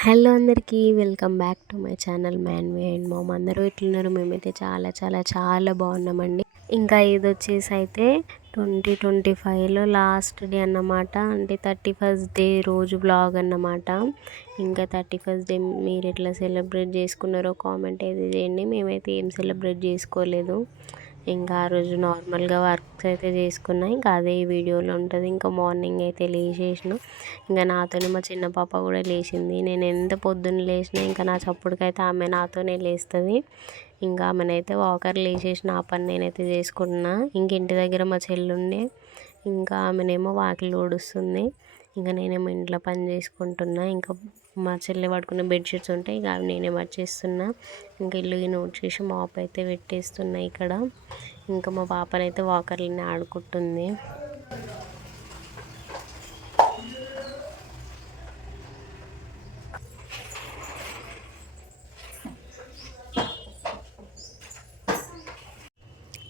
Hello అందరికీ welcome back to my channel Manvi and mom. అందరూ ఎట్లున్నారు? మేమైతే చాలా చాలా చాలా బాగున్నామండి. ఇంకా ఇది వచ్చేసి అయితే 2025లో లాస్ట్ డే అన్నమాట. అంటే 31st డే రోజు బ్లాగ్ అన్నమాట. ఇంకా 31st డే మీరు ఎట్లా సెలబ్రేట్ చేసుకున్నారో కామెంట్ అయితే చేయండి. మేమైతే ఏం సెలబ్రేట్ చేసుకోలేదు. ఇంకా ఆ రోజు నార్మల్గా వర్క్స్ అయితే చేసుకున్నా. ఇంకా అదే వీడియోలో ఉంటుంది. ఇంకా మార్నింగ్ అయితే లేచేసిన. ఇంకా నాతోనే మా చిన్న పాప కూడా లేచింది. నేను ఎంత పొద్దున్న లేచినా ఇంకా నా చప్పుడుకైతే ఆమె నాతోనే లేస్తుంది. ఇంకా ఆమెనైతే వాకర్ లేచేసిన ఆ పని నేనైతే చేసుకుంటున్నా. ఇంక ఇంటి దగ్గర మా చెల్లుండే, ఇంకా ఆమెనేమో వాకిలి ఊడుస్తుంది. ఇంకా నేనేమో ఇంట్లో పని చేసుకుంటున్నా. ఇంకా మా చెల్లి పడుకున్న బెడ్షీట్స్ ఉంటాయి, ఇక అవి నేనే మర్చేస్తున్నా. ఇంకా ఇల్లు నోట్ చేసి మాప్ అయితే పెట్టేస్తున్నా ఇక్కడ. ఇంకా మా పాపనైతే వాకర్లని ఆడుకుంటుంది.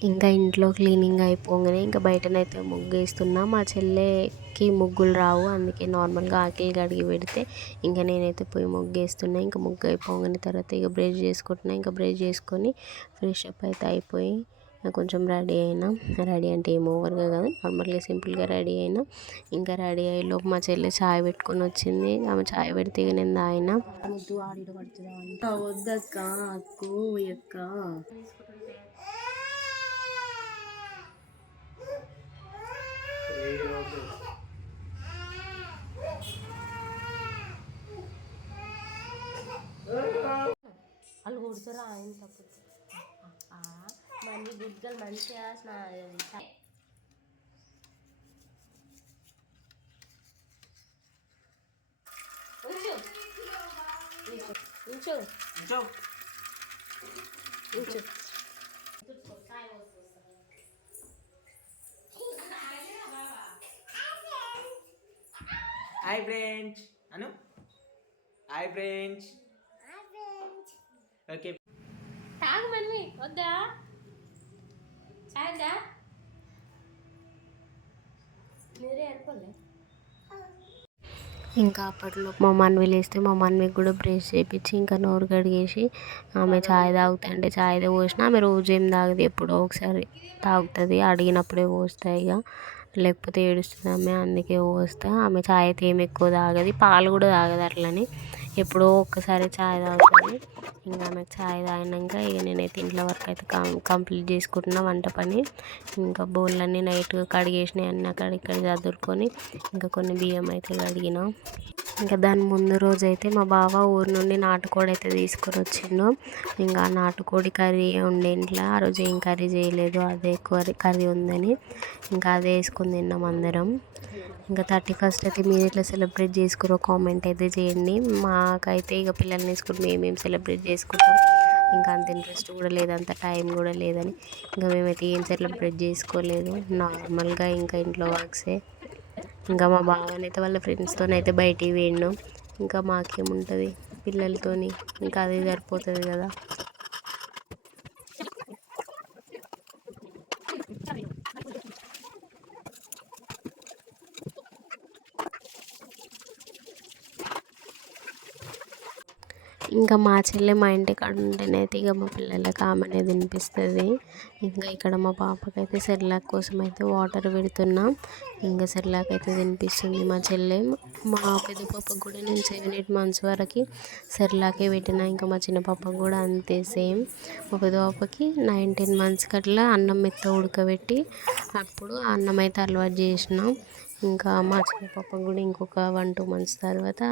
ఇంకా ఇంట్లో క్లీనింగ్ అయిపోగానే ఇంకా బయటనైతే ముగ్గు వేస్తున్నా. మా చెల్లెకి ముగ్గులు రావు, అందుకే నార్మల్గా ఆకిలి కడిగి పెడితే ఇంకా నేనైతే పోయి ముగ్గు వేస్తున్నా. ఇంకా ముగ్గు అయిపోగానే తర్వాత ఇక బ్రష్ చేసుకుంటున్నా. ఇంకా బ్రష్ చేసుకొని ఫ్రెష్ అప్ అయితే అయిపోయి కొంచెం రెడీ అయినా. రెడీ అంటే ఏం ఓవర్గా కాదు, నార్మల్గా సింపుల్గా రెడీ అయినా. ఇంకా రెడీ అయ్యేలోపు మా చెల్లి చాయ్ పెట్టుకొని వచ్చింది. ఆమె చాయ్ పెడితే ఇక నేను తాగిన. వద్దక్క అక్కు అక్క వాళ్ళు కొడుతారా ఆయన తప్పుడు మళ్ళీ గుడ్డలు మంచిగా హాయ్ ఫ్రెండ్స్ అను. Hi friends. ఓకే తాగు మన్వి వద్దా చాయదా మీరే అనుకోలే. ఇంకా అప్పట్లో మా మన్వి లేస్తే మా మన్వికి కూడా బ్రష్ చేయించి ఇంకా నోరు కడిగేసి ఆమె చాయ్ తాగుతా అంటే చాయ్ పోసిన. ఆమె రోజు ఏం తాగదు, ఎప్పుడో ఒకసారి తాగుతుంది, అడిగినప్పుడే పోస్తాయి. ఇక లేకపోతే ఏడుస్తుంది ఆమె, అందుకే పోస్తా. ఆమె చాయ్ అయితే ఏమి ఎక్కువ తాగదు, పాలు కూడా తాగదు. అట్లని ఎప్పుడో ఒక్కసారి చాయ్ తాగుతుంది. ఇంకా ఆమెకు చాయ్ తాగినాక ఇక నేనైతే ఇంట్లో వరకు అయితే కంప్లీట్ చేసుకుంటున్నా వంట పని. ఇంకా బౌళ్ళన్నీ నైట్ కడిగేసినాయి అన్నీ అక్కడిక్కడ చదువుకొని ఇంకా కొన్ని బియ్యం అయితే కడిగిన. ఇంకా దాని ముందు రోజు అయితే మా బావ ఊరు నుండి నాటుకోడి అయితే తీసుకొని వచ్చిండు. ఇంకా నాటుకోడి కర్రీ ఉండే ఇంట్లో. ఆ రోజు ఏం కర్రీ చేయలేదు, అదే కర్రీ ఉందని ఇంకా అదే వేసుకొని తిన్నాం అందరం. ఇంకా 31st అయితే మీరు ఎట్లా సెలబ్రేట్ చేసుకురో కామెంట్ అయితే చేయండి. మాకైతే ఇక పిల్లల్ని వేసుకుని మేమేం సెలబ్రేట్ చేసుకుంటాం, ఇంకా అంత ఇంట్రెస్ట్ కూడా లేదు, అంత టైం కూడా లేదని ఇంకా మేమైతే ఏం సెలబ్రేట్ చేసుకోలేదు. నార్మల్గా ఇంకా ఇంట్లో వర్క్సే. ఇంకా మా బావనైతే వాళ్ళ ఫ్రెండ్స్తోనైతే బయటికి పోయిండు. ఇంకా మాకేముంటుంది పిల్లలతోని, ఇంకా అదే సరిపోతుంది కదా. ఇంకా మా చెల్లె మా ఇంటి కాడ ఉంటేనైతే ఇక మా పిల్లలకి ఆమెనే తినిపిస్తుంది. ఇంకా ఇక్కడ మా పాపకైతే సెర్లాక్ కోసం అయితే వాటర్ పెడుతున్నా. ఇంకా సెర్లాక్ అయితే తినిపిస్తుంది మా చెల్లె. మా పెద్ద పాపకు కూడా నేను 7-8 months వరకు సెర్లాకే పెట్టిన. ఇంకా మా చిన్న పాపకు కూడా అంతే సేమ్. మా పెద్ద పాపకి 9-10 months అట్లా అన్నం మెత్త ఉడకబెట్టి అప్పుడు అన్నం అయితే అలవాటు చేసిన. ఇంకా మా చిన్న పాపకు కూడా ఇంకొక 1-2 months తర్వాత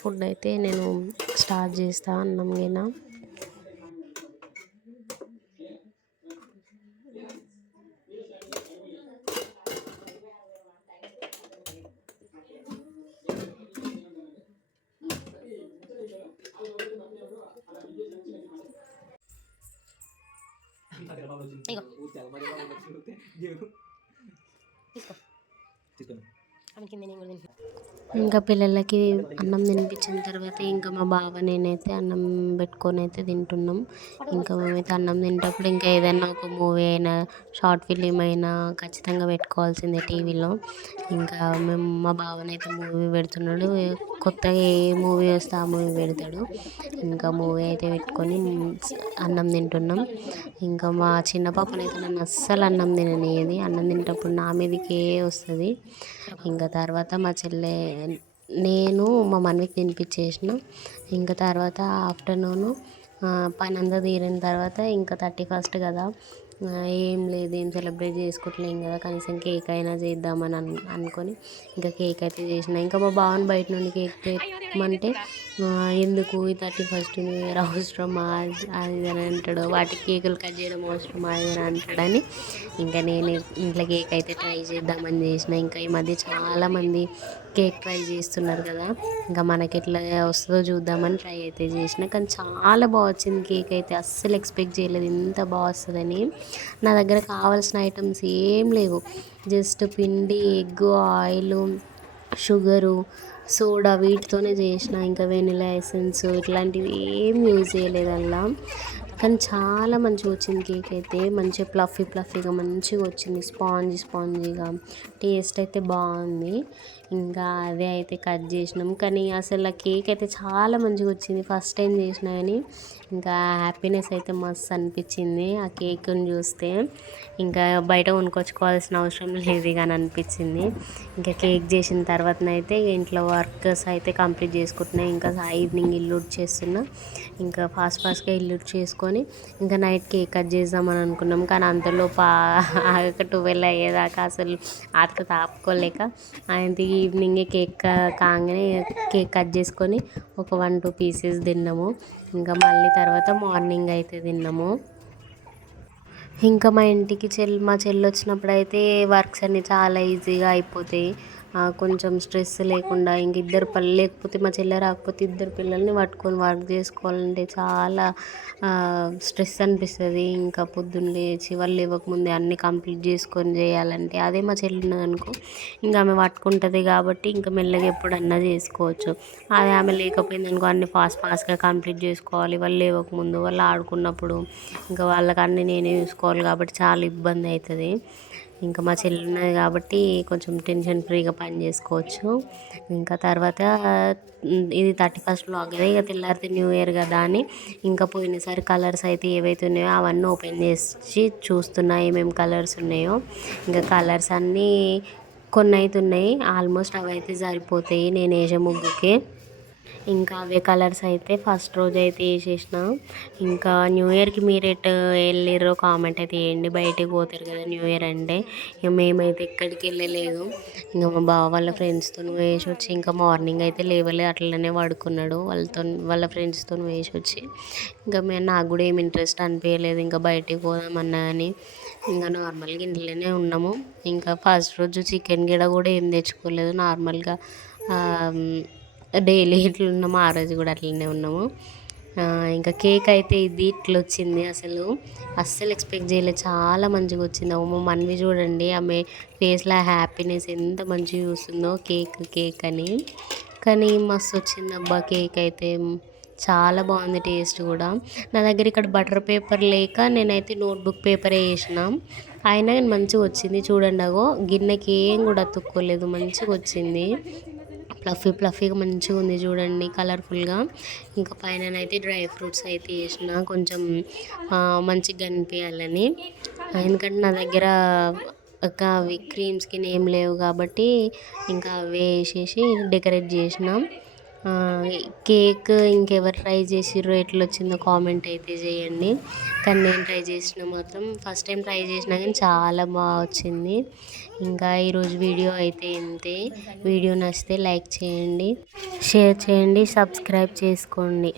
ఫుడ్ అయితే నేను స్టార్ట్ చేస్తాను అన్నం గిన. ఇంకా పిల్లలకి అన్నం తినిపించిన తర్వాత ఇంకా మా బావ నేనైతే అన్నం పెట్టుకొని అయితే తింటున్నాం. ఇంకా మేమైతే అన్నం తింటప్పుడు ఇంకా ఏదైనా ఒక మూవీ అయినా షార్ట్ ఫిలిం అయినా ఖచ్చితంగా పెట్టుకోవాల్సిందే టీవీలో. ఇంకా మేము మా బావనైతే మూవీ పెడుతున్నాడు. కొత్తగా ఏ మూవీ వస్తే ఆ మూవీ పెడతాడు. ఇంకా మూవీ అయితే పెట్టుకొని అన్నం తింటున్నాం. ఇంకా మా చిన్న పాపనైతే నన్ను అస్సలు అన్నం తిననియది. అన్నం తింటప్పుడు నా మీదకే వస్తుంది. ఇంకా తర్వాత మా చెల్లె నేను మా మమ్మీకి తినిపించేసిన. ఇంకా తర్వాత ఆఫ్టర్నూను పని అంతా తీరిన తర్వాత ఇంకా 31st కదా, ఏం లేదు, ఏం సెలబ్రేట్ చేసుకోవట్లేం కదా, కనీసం కేక్ అయినా చేద్దామని అనుకొని ఇంకా కేక్ అయితే చేసిన. ఇంకా మా బావని బయట నుండి కేక్ తెమ్మంటే ఎందుకు ఈ 31st న్యూ ఇయర్ అవసరమా అది ఇది అని అంటాడు. వాటికి కేకులు కట్ చేయడం అవసరమా అది అని అంటాడని ఇంకా నేను ఇంట్లో కేక్ అయితే ట్రై చేద్దామని చేసిన. ఇంకా ఈ మధ్య చాలామంది కేక్ ట్రై చేస్తున్నారు కదా, ఇంకా మనకి ఎట్లా వస్తుందో చూద్దామని ట్రై అయితే చేసిన. కానీ చాలా బాగా వచ్చింది కేక్ అయితే. అస్సలు ఎక్స్పెక్ట్ చేయలేదు ఇంత బాగా వస్తుందని. నా దగ్గర కావాల్సిన ఐటమ్స్ ఏం లేవు, జస్ట్ పిండి, ఎగ్, ఆయిల్, షుగరు, సోడా వీటితోనే చేసిన. ఇంకా వెనిలా ఎసెన్స్ ఇట్లాంటివి ఏం యూజ్ చేయలేదు అలా. కానీ చాలా మంచిగా వచ్చింది కేక్ అయితే. మంచిగా ఫ్లఫీగా మంచిగా వచ్చింది, స్పాంజీగా. టేస్ట్ అయితే బాగుంది. ఇంకా అదే అయితే కట్ చేసినాం. కానీ అసలు ఆ కేక్ అయితే చాలా మంచిగా వచ్చింది. ఫస్ట్ టైం చేసినా కానీ ఇంకా హ్యాపీనెస్ అయితే మస్తు అనిపించింది ఆ కేక్ని చూస్తే. ఇంకా బయట కొనుక్కొచ్చుకోవాల్సిన అవసరం లేదు కానీ అనిపించింది. ఇంకా కేక్ చేసిన తర్వాతనైతే ఇంట్లో వర్క్స్ అయితే కంప్లీట్ చేసుకుంటున్నాయి. ఇంకా ఈవినింగ్ ఇల్లు చేస్తున్నా. ఇంకా ఫాస్ట్గా ఇల్లు చేసుకొని ఇంకా నైట్ కేక్ కట్ చేద్దామని అనుకున్నాం. కానీ అంతలోపు ఆగక 12 అయ్యేదాకా అసలు ఆతక ఆపుకోలేక ఆయనకి ఈవినింగే కేక్ కాగానే కేక్ కట్ చేసుకొని ఒక 1-2 పీసెస్ తిన్నాము. ఇంకా మళ్ళీ తర్వాత మార్నింగ్ అయితే తిన్నాము. ఇంకా మా ఇంటికి మా చెల్లి వచ్చినప్పుడు అయితే వర్క్స్ అన్నీ చాలా ఈజీగా అయిపోతాయి. కొంచెం స్ట్రెస్ లేకుండా. ఇంక లేకపోతే మా చెల్లె రాకపోతే ఇద్దరు పిల్లల్ని పట్టుకొని వర్క్ చేసుకోవాలంటే చాలా స్ట్రెస్ అనిపిస్తుంది. ఇంకా పొద్దున్న లేచి వాళ్ళు ఇవ్వకముందే అన్నీ కంప్లీట్ చేసుకొని చేయాలంటే. అదే మా చెల్లి ఉన్నదనుకో ఇంకా ఆమె పట్టుకుంటుంది కాబట్టి ఇంకా మెల్లగా ఎప్పుడన్నా చేసుకోవచ్చు. అదే ఆమె లేకపోయింది అనుకో అన్నీ ఫాస్ట్గా కంప్లీట్ చేసుకోవాలి. వాళ్ళు ఇవ్వకముందు వాళ్ళు ఆడుకున్నప్పుడు ఇంకా వాళ్ళకి అన్నీ నేనే చూసుకోవాలి కాబట్టి చాలా ఇబ్బంది అవుతుంది. ఇంకా మా చెల్లి ఉన్నది కాబట్టి కొంచెం టెన్షన్ ఫ్రీగా పని చేసుకోవచ్చు. ఇంకా తర్వాత ఇది 31st వ్లాగ్ కదా, ఇక తెల్లారితే న్యూ ఇయర్ కదా అని ఇంకా పోయినసారి కలర్స్ అయితే ఏవైతే ఉన్నాయో అవన్నీ ఓపెన్ చేసి చూస్తున్నా ఏమేమి కలర్స్ ఉన్నాయో. ఇంకా కలర్స్ అన్నీ కొన్ని అయితే ఉన్నాయి, ఆల్మోస్ట్ అవి అయితే సరిపోతాయి నేను వేసే ముగ్గుకి. ఇంకా అవే కలర్స్ అయితే ఫస్ట్ రోజు అయితే వేసేసిన. ఇంకా న్యూ ఇయర్కి మీరు ఎటు వెళ్ళిర్రో కామెంట్ అయితే వేయండి. బయటికి పోతారు కదా న్యూ ఇయర్ అంటే. ఇక మేమైతే ఎక్కడికి వెళ్ళలేదు. ఇంకా మా బావ వాళ్ళ ఫ్రెండ్స్తో వేసి వచ్చి ఇంకా మార్నింగ్ అయితే లేవలే, అట్లనే పడుకున్నాడు. వాళ్ళ ఫ్రెండ్స్తో వేసి వచ్చి ఇంకా నాకు కూడా ఏమి ఇంట్రెస్ట్ అనిపించలేదు ఇంకా బయటికి పోదామన్నా అని ఇంకా నార్మల్గా ఇంట్లోనే ఉన్నాము. ఇంకా ఫస్ట్ రోజు చికెన్ గిడ కూడా ఏం తెచ్చుకోలేదు, నార్మల్గా డైలీ ఇట్లా ఉన్నాము. ఆ రోజు కూడా అట్లనే ఉన్నాము. ఇంకా కేక్ అయితే ఇది ఇట్లా వచ్చింది. అస్సలు ఎక్స్పెక్ట్ చేయలేదు, చాలా మంచిగా వచ్చింది. మా మన్వి చూడండి, ఆమె ఫేస్లో హ్యాపీనెస్ ఎంత మంచిగా చూస్తుందో కేక్ అని. కానీ మస్తు వచ్చింది అబ్బా కేక్ అయితే, చాలా బాగుంది టేస్ట్ కూడా. నా దగ్గర ఇక్కడ బటర్ పేపర్ లేక నేనైతే నోట్బుక్ పేపరే వేసిన, అయినా కానీ మంచిగా వచ్చింది. చూడండి అగో గిన్నెకి ఏం కూడా అతుక్కోలేదు, మంచిగా వచ్చింది. ఫ్లఫీగా మంచిగా ఉంది చూడండి, కలర్ఫుల్గా. ఇంకా పైననైతే డ్రై ఫ్రూట్స్ అయితే వేసిన కొంచెం మంచిగా కనిపించాలని. ఎందుకంటే నా దగ్గర అవి క్రీమ్స్ కి ఏం లేవు కాబట్టి ఇంకా అవే వేసేసి డెకరేట్ చేసినాం. కేక్ ఇంకెవరు ట్రై చేసిర్రో ఎట్లా వచ్చిందో కామెంట్ అయితే చేయండి. కానీ నేను ట్రై చేసిన మాత్రం ఫస్ట్ టైం ట్రై చేసినా కానీ చాలా బాగా వచ్చింది. ఇంకా ఈరోజు వీడియో అయితే ఇంతే. వీడియో నచ్చితే లైక్ చేయండి, షేర్ చేయండి, సబ్స్క్రైబ్ చేసుకోండి.